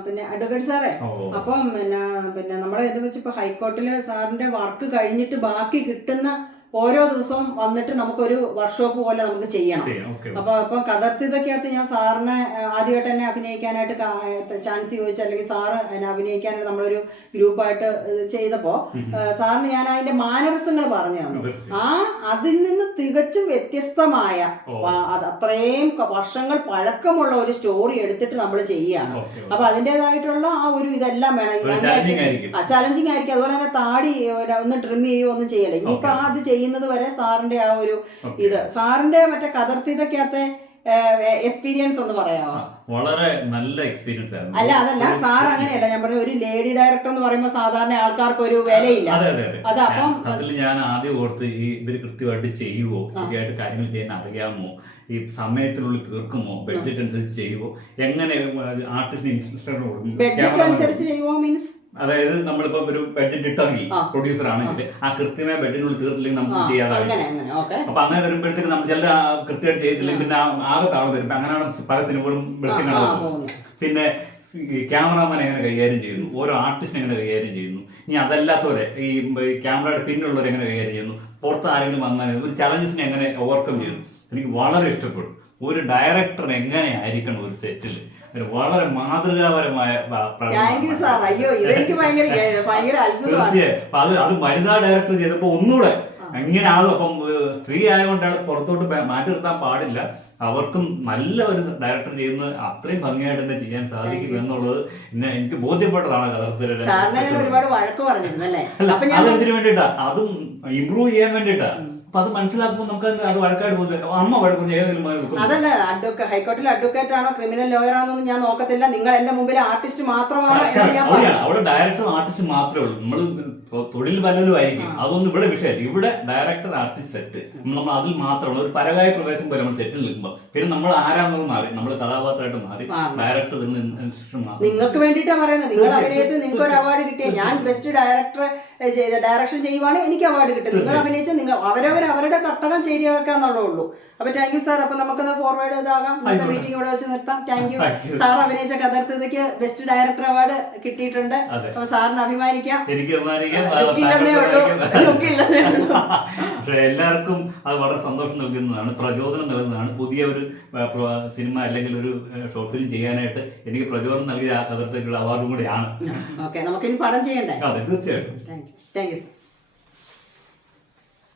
പിന്നെ അഡ്വക്കേറ്റ് സാറേ അപ്പം പിന്നെ പിന്നെ നമ്മളെ ഇത് വെച്ച് ഇപ്പൊ ഹൈക്കോർട്ടിൽ സാറിന്റെ വർക്ക് കഴിഞ്ഞിട്ട് ബാക്കി കിട്ടുന്ന ഓരോ ദിവസവും വന്നിട്ട് നമുക്കൊരു വർക്ക്ഷോപ്പ് പോലെ നമുക്ക് ചെയ്യണം. അപ്പൊ അപ്പൊ കഥർത്തിതൊക്കെയകത്ത് ഞാൻ സാറിനെ ആദ്യമായിട്ട് തന്നെ അഭിനയിക്കാനായിട്ട് ചാൻസ് ചോദിച്ചു അല്ലെങ്കിൽ സാറ് എന്നെ അഭിനയിക്കാനായിട്ട് നമ്മളൊരു ഗ്രൂപ്പായിട്ട് ചെയ്തപ്പോ സാറിന് ഞാൻ അതിന്റെ മാനരസങ്ങൾ പറഞ്ഞു തന്നു. ആ അതിൽ നിന്ന് തികച്ചും വ്യത്യസ്തമായ. അത് അത്രയും വർഷങ്ങൾ പഴക്കമുള്ള ഒരു സ്റ്റോറി എടുത്തിട്ട് നമ്മൾ ഓക്കെ അപ്പൊ അതിന്റെതായിട്ടുള്ള ആ ഒരു ഇതെല്ലാം വേണം. ചലഞ്ചിങ് ആയിരിക്കും. അതുപോലെ തന്നെ താടി ഒന്ന് ട്രിം ചെയ്യുകയോ ഒന്നും ചെയ്യല്ല. ഇനിയിപ്പോ അത് അത് ചെയ്യുന്നത് വരെ സാറിന്റെ ആ ഒരു ഇത്. സാറിന്റെ മറ്റേ കതർത്തിതക്കകത്തെ എക്സ്പീരിയൻസ് എന്ന് പറയാമോ? വളരെ നല്ല എക്സ്പീരിയൻസ് ആയിരുന്നു. അല്ല അതല്ല സാർ അങ്ങനെയല്ല. ഞാൻ പറഞ്ഞ ഒരു ലേഡി ഡയറക്ടർ എന്ന് പറയുമ്പോൾ സാധാരണ ആൾക്കാർക്ക് ഒരു വിലയില്ല. അതെ അപ്പം അതിൽ ഞാൻ ആദ്യം ഓർത്ത് ഈ ഇവർ കൃത്യമായിട്ട് ചെയ്യുവോ? ശരിയായിട്ട് കാര്യങ്ങൾ ചെയ്യാൻ അറിയാമോ? ഈ സമയത്തിനുള്ളിൽ തീർക്കുമോ? ബഡ്ജറ്റ് അനുസരിച്ച് ചെയ്യുവോ? എങ്ങനെ ആർട്ടിസ്റ്റിന് ഇൻസ്ട്രക്ഷൻ കൊടുക്കും? ബഡ്ജറ്റ് അനുസരിച്ച് ചെയ്യുവോ മീൻസ് അതായത് നമ്മളിപ്പോ ഒരു ബഡ്ജറ്റ് ഇട്ടെങ്കിൽ. പ്രൊഡ്യൂസർ ആണെങ്കിൽ ആ കൃത്യമായ ബഡ്ജറ്റിനുള്ളിൽ തീർത്തില്ലെങ്കിൽ നമുക്ക് ഓക്കെ. അപ്പൊ അങ്ങനെ വരുമ്പോഴത്തേക്ക് നമ്മൾ ചില കൃത്യമായിട്ട് ചെയ്തില്ലെങ്കിൽ പിന്നെ ആകെ താളം തരും. അങ്ങനെയാണ് പല സിനിമകളും വെളിച്ചം കാണുന്നത് പിന്നെ ക്യാമറാമാൻ എങ്ങനെ കൈകാര്യം ചെയ്യുന്നു? ഓരോ ആർട്ടിസ്റ്റിനെ എങ്ങനെ കൈകാര്യം ചെയ്യുന്നു? ഇനി അതല്ലാത്തവരെ ഈ ക്യാമറയുടെ പിന്നിലുള്ളവരെ എങ്ങനെ കൈകാര്യം ചെയ്യുന്നു? പുറത്ത് ആരെങ്കിലും വന്നാൽ ഒരു ചലഞ്ചസിനെ എങ്ങനെ ഓവർകം ചെയ്യുന്നു? എനിക്ക് വളരെ ഇഷ്ടപ്പെടും ഒരു ഡയറക്ടർ എങ്ങനെയായിരിക്കണം ഒരു സെറ്റിൽ വളരെ മാതൃകാപരമായ തീർച്ചയായും. അത് അത് വനിതാ ഡയറക്ടർ ചെയ്തപ്പോ ഒന്നുകൂടെ അങ്ങനെ ആകും അപ്പം സ്ത്രീ ആയതുകൊണ്ടാണ് പുറത്തോട്ട് മാറ്റി നിർത്താൻ പാടില്ല. അവർക്കും നല്ല ഒരു ഡയറക്ടർ ചെയ്യുന്നത് അത്രയും ഭംഗിയായിട്ട് തന്നെ ചെയ്യാൻ സാധിക്കും എന്നുള്ളത് പിന്നെ എനിക്ക് ബോധ്യപ്പെട്ടതാണ് ഞാൻ അതെന്തിനു വേണ്ടിട്ടാ അതും ഇമ്പ്രൂവ് ചെയ്യാൻ വേണ്ടിട്ടാ അപ്പൊ അത് മനസ്സിലാക്കുമ്പോൾ നമുക്ക് അത് വഴക്കായിട്ട് തോന്നില്ല അമ്മ വഴക്കും ഏതെങ്കിലും അതല്ല അഡ്വക്കേറ്റ് ഹൈക്കോർട്ടിൽ അഡ്വക്കേറ്റ് ആണോ ക്രിമിനൽ ലോയർ ആണോന്നും ഞാൻ നോക്കത്തില്ല. നിങ്ങൾ എന്റെ മുമ്പിൽ ആർട്ടിസ്റ്റ് മാത്രമാണ് അവിടെ ഡയറക്ടർ ആർട്ടിസ്റ്റ് മാത്രമേ ഉള്ളൂ. നമ്മൾ തൊഴിൽ വല്ലതും ആയിരിക്കും. അതൊന്നും ഇവിടെ വിഷയമല്ല. ഇവിടെ ഡയറക്ടർ ആർട്ടിസ്റ്റ് സെറ്റ് നമ്മൾ അതിൽ മാത്രമാണ് ഒരു പരകായ പ്രവേശം പോലെ നമ്മൾ സെറ്റിൽ നിൽക്കുമ്പോൾ പിന്നെ നമ്മൾ ആരാണെന്ന് മാറി നമ്മൾ കഥാപാത്രമായിട്ട് മാറി. ഡയറക്ടർ നിങ്ങൾക്ക് വേണ്ടിട്ടാ പറയുന്നത്. നിങ്ങൾ. അഭിനയത്തിൽ നിങ്ങൾക്ക് ഒരു അവാർഡ് കിട്ടിയ ഞാൻ ബെസ്റ്റ് ഡയറക്ടർ ഡയറക്ഷൻ ചെയ്യുവാണെങ്കിൽ എനിക്ക് അവാർഡ് കിട്ടും നിങ്ങൾ അഭിനയിച്ച നിങ്ങൾ അവരവർ അവരുടെ തട്ടകം ശരിയാക്കാന്നുള്ളേ ഉള്ളൂ അപ്പൊ താങ്ക് യു സാർ അപ്പൊ നമുക്കൊന്ന് ഫോർവേഡ് ഇതാകാം. അടുത്ത. മീറ്റിംഗ് ഇവിടെ വെച്ച് നിർത്താം. Thank you. സാർ അഭിനയിച്ച കഥർത്തതയ്ക്ക് ബെസ്റ്റ് ഡയറക്ടർ അവാർഡ് കിട്ടിയിട്ടുണ്ട്. അപ്പൊ സാറിന് അഭിമാനിക്കാം. എനിക്ക് അഭിമാനിക്കാം. ലുക്കില്ലെന്നേ ഉള്ളൂ. ലുക്കില്ലെന്നേ ഉള്ളൂ. പക്ഷെ എല്ലാവർക്കും അത് വളരെ സന്തോഷം നൽകുന്നതാണ്. പ്രചോദനം നൽകുന്നതാണ്. പുതിയ ഒരു സിനിമ അല്ലെങ്കിൽ ഒരു ഷോർട്ട് ഫിലിം ചെയ്യാനായിട്ട് എനിക്ക് പ്രചോദനം നൽകിയ ആ കഥത്തേക്കുള്ള അവാർഡും കൂടിയാണ്. ഓക്കെ നമുക്കിനി പടം ചെയ്യണ്ടേ? അതെ തീർച്ചയായിട്ടും. Thank you thank you sir